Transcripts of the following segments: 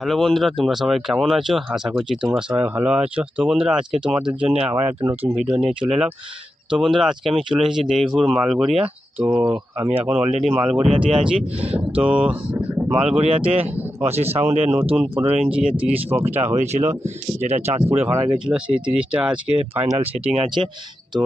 Hello বন্ধুরা, তোমরা সবাই কেমন আছো? আশা করছি তোমরা সবাই ভালো আছো। তো বন্ধুরা, আজকে তোমাদের জন্য আবার একটা নতুন ভিডিও নিয়ে চলে এলাম। তো বন্ধুরা, আজকে আমি চলে এসেছি দেবীপুর মালগড়িয়া। তো আমি এখন অলরেডি মালগড়িয়াতে আছি। তো মালগড়িয়াতে অসিত সাউন্ডের নতুন 15 ইঞ্চি যে 30 বক্সটা হয়েছিল, যেটা চাঁদপুরে ভাড়া গেছিলো, সেই 30টা আজকে ফাইনাল সেটিং আছে। তো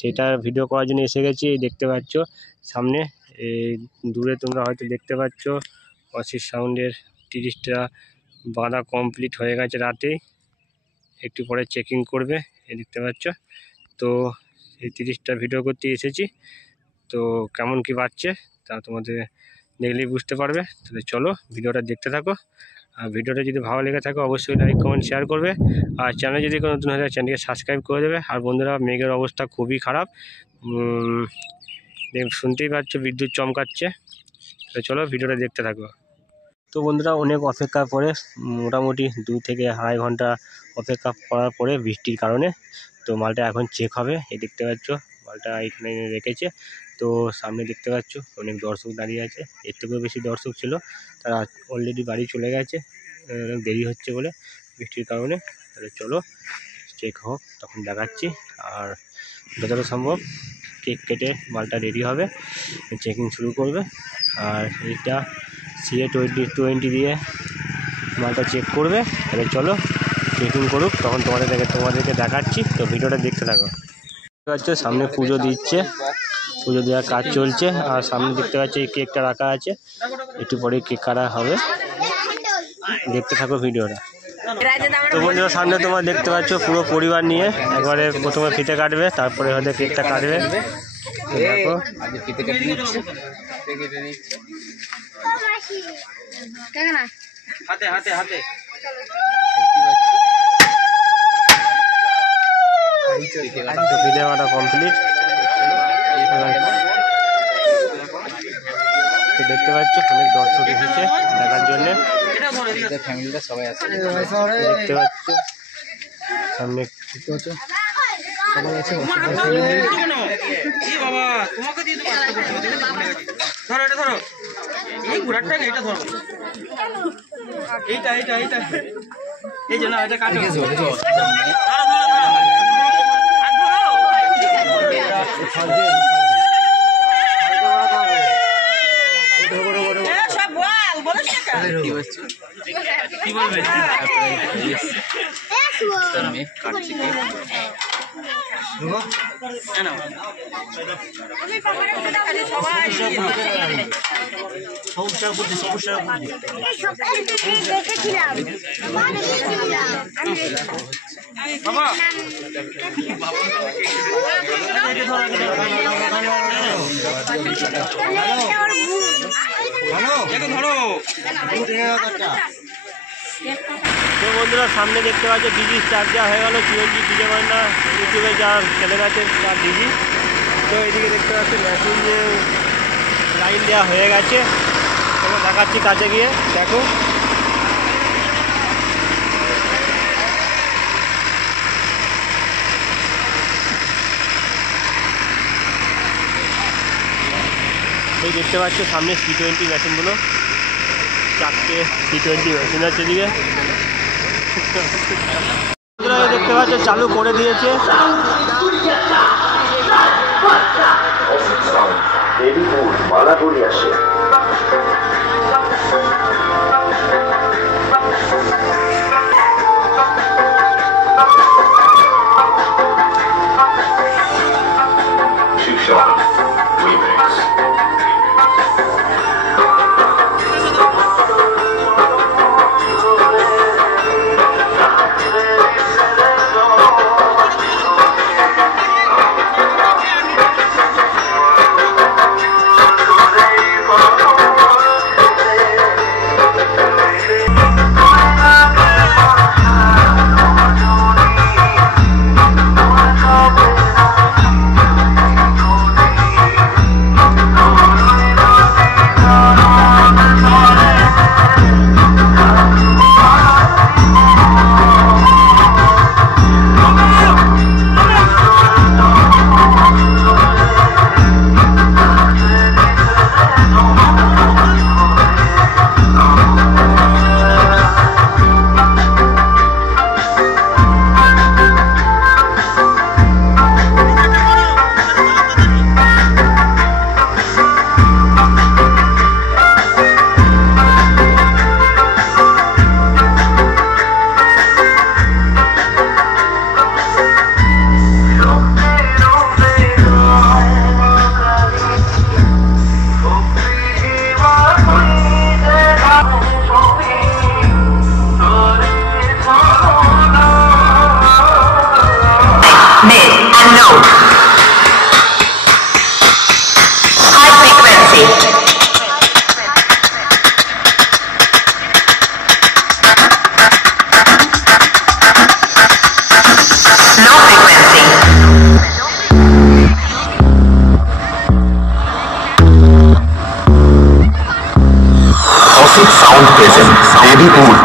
সেটার ভিডিও করার জন্য এসে গেছি। দেখতে পাচ্ছ সামনে, এই দূরে তোমরা হয়তো দেখতে পাচ্ছ অসিত সাউন্ডের 30টা বাঁধা কমপ্লিট হয়ে গেছে রাতেই। একটু পরে চেকিং করবে, এই দেখতে পাচ্ছ। তো এই 30টা ভিডিও করতে এসেছি। তো কেমন কি বাজছে তা তোমাদের দেখলেই বুঝতে পারবে। তাহলে চলো ভিডিওটা দেখতে থাকো। আর ভিডিওটা যদি ভালো লেগে থাকে অবশ্যই লাইক কমেন্ট শেয়ার করবে। আর চ্যানেল যদি কোনো নতুন হয়ে থাকে চ্যানেলকে সাবস্ক্রাইব করে দেবে। আর বন্ধুরা, মেঘের অবস্থা খুবই খারাপ, শুনতেই পাচ্ছ বিদ্যুৎ চমকাচ্ছে। তো চলো ভিডিওটা দেখতে থাকো। তো বন্ধুরা, অনেক অপেক্ষার পরে, মোটামুটি 2 থেকে 2.5 ঘন্টা অপেক্ষা করার পরে বৃষ্টির কারণে তো মালটা এখন চেক হবে। এই দেখতে পাচ্ছ মালটা এখানে রেখেছে। তো সামনে দেখতে পাচ্ছ অনেক দর্শক দাঁড়িয়ে আছে। এর থেকেও বেশি দর্শক ছিল, তারা অলরেডি বাড়ি চলে গেছে দেরি হচ্ছে বলে বৃষ্টির কারণে। তাহলে চলো চেক হোক, তখন দেখাচ্ছি। আর যতটা সম্ভব কেক কেটে মালটা রেডি হবে, চেকিং শুরু করবে। আর এইটা CA20 দিয়ে মালটা চেক করবে। তাহলে চলো চেকিং করুক, তখন তোমাদেরকে দেখাচ্ছি। তো ভিডিওটা দেখতে থাকো। দেখতে পাচ্ছ সামনে পুজো দিচ্ছে, পুজো দেওয়ার কাজ চলছে। আর সামনে দেখতে পাচ্ছি এই কেকটা রাখা আছে, একটু পরে কেক কাটা হবে। দেখতে থাকো ভিডিওটা। তো বন্ধুরা, সামনে তোমরা দেখতে পাচ্ছ পুরো পরিবার নিয়ে একবারে প্রথমে ফিতে কাটবে, তারপরে হয়তো কেকটা কাটবে। দেখো হাতে হাতে হাতে ফিতে কাটা কমপ্লিট। দেখতে পাচ্ছ অনেক দর্শক এসেছে দেখার জন্য। ফ্যামিলিটা সবাই আছে, দেখতে পাচ্ছ সামনে সবাই আছে। বাবা তোমাকে দিয়ে ধরো, এটা ধরো, এই ঘোড়াটা এটা ধরো, এইটা এইটা এইটা এই যে না, এটা কাটি গেছে। কি বলবে কাটছি তো বন্ধুরা, সামনে দেখতে পাচ্ছ ডিজি স্টার্ট দেওয়া হয়ে গেল। চিরঞ্জিত ডিজে বান্না ইউটিউবে যা চ্যানেল আছে তার ডিজি। তো এইদিকে দেখতে পাচ্ছি মেশিন যে লাইন দেওয়া হয়ে গেছে, তোমার দেখাচ্ছি কাছে গিয়ে দেখো। এই দেখতে পাচ্ছ সামনে C20 মেশিনগুলো, 4টে C20 মেশিন আছে এদিকে। দেখতে পাচ্ছ চালু করে দিয়েছে।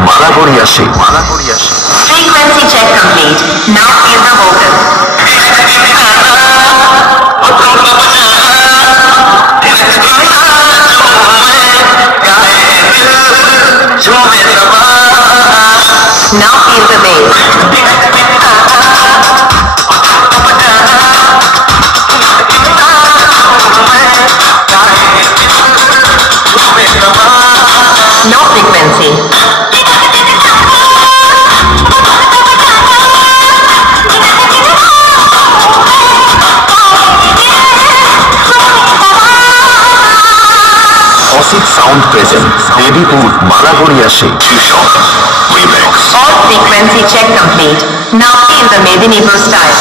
माला गड़िया से Frequency check complete. Now feel the vocal. Now feel the bass. No frequency. Aussic sound present. Devipur, Malagoriya se Shishok remix. All frequency check complete. Now feel the Medinipur style.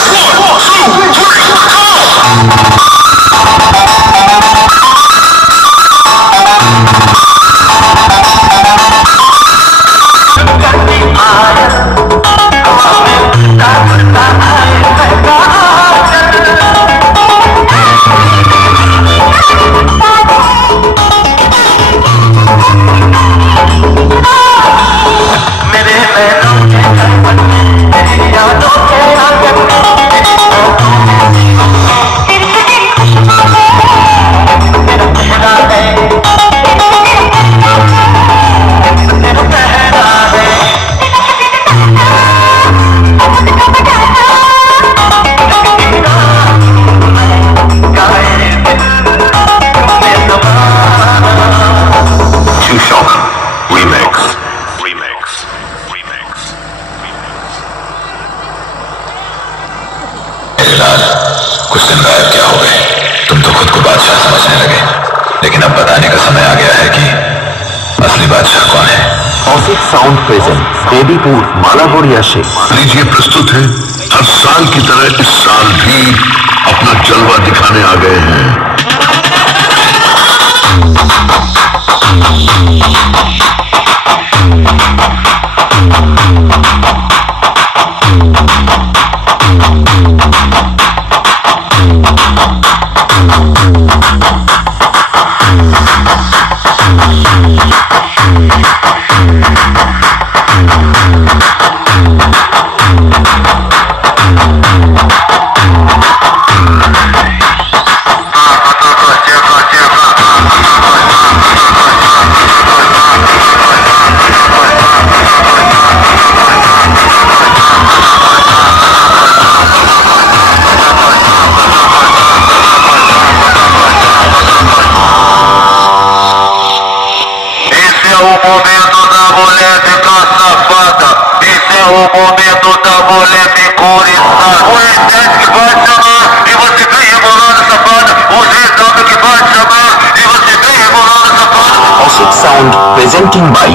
कुछ दिन गायब क्या हो गए? तुम तो खुद को बादशाह समझने लगे, लेकिन अब बताने का समय आ गया है कि असली बादशाह कौन है। Aussic sound present. देवीपुर मालागोड़िया से लीजिए प्रस्तुत है। हर साल की तरह इस साल भी अपना जलवा दिखाने आ गए हैं। Aussic sound presenting by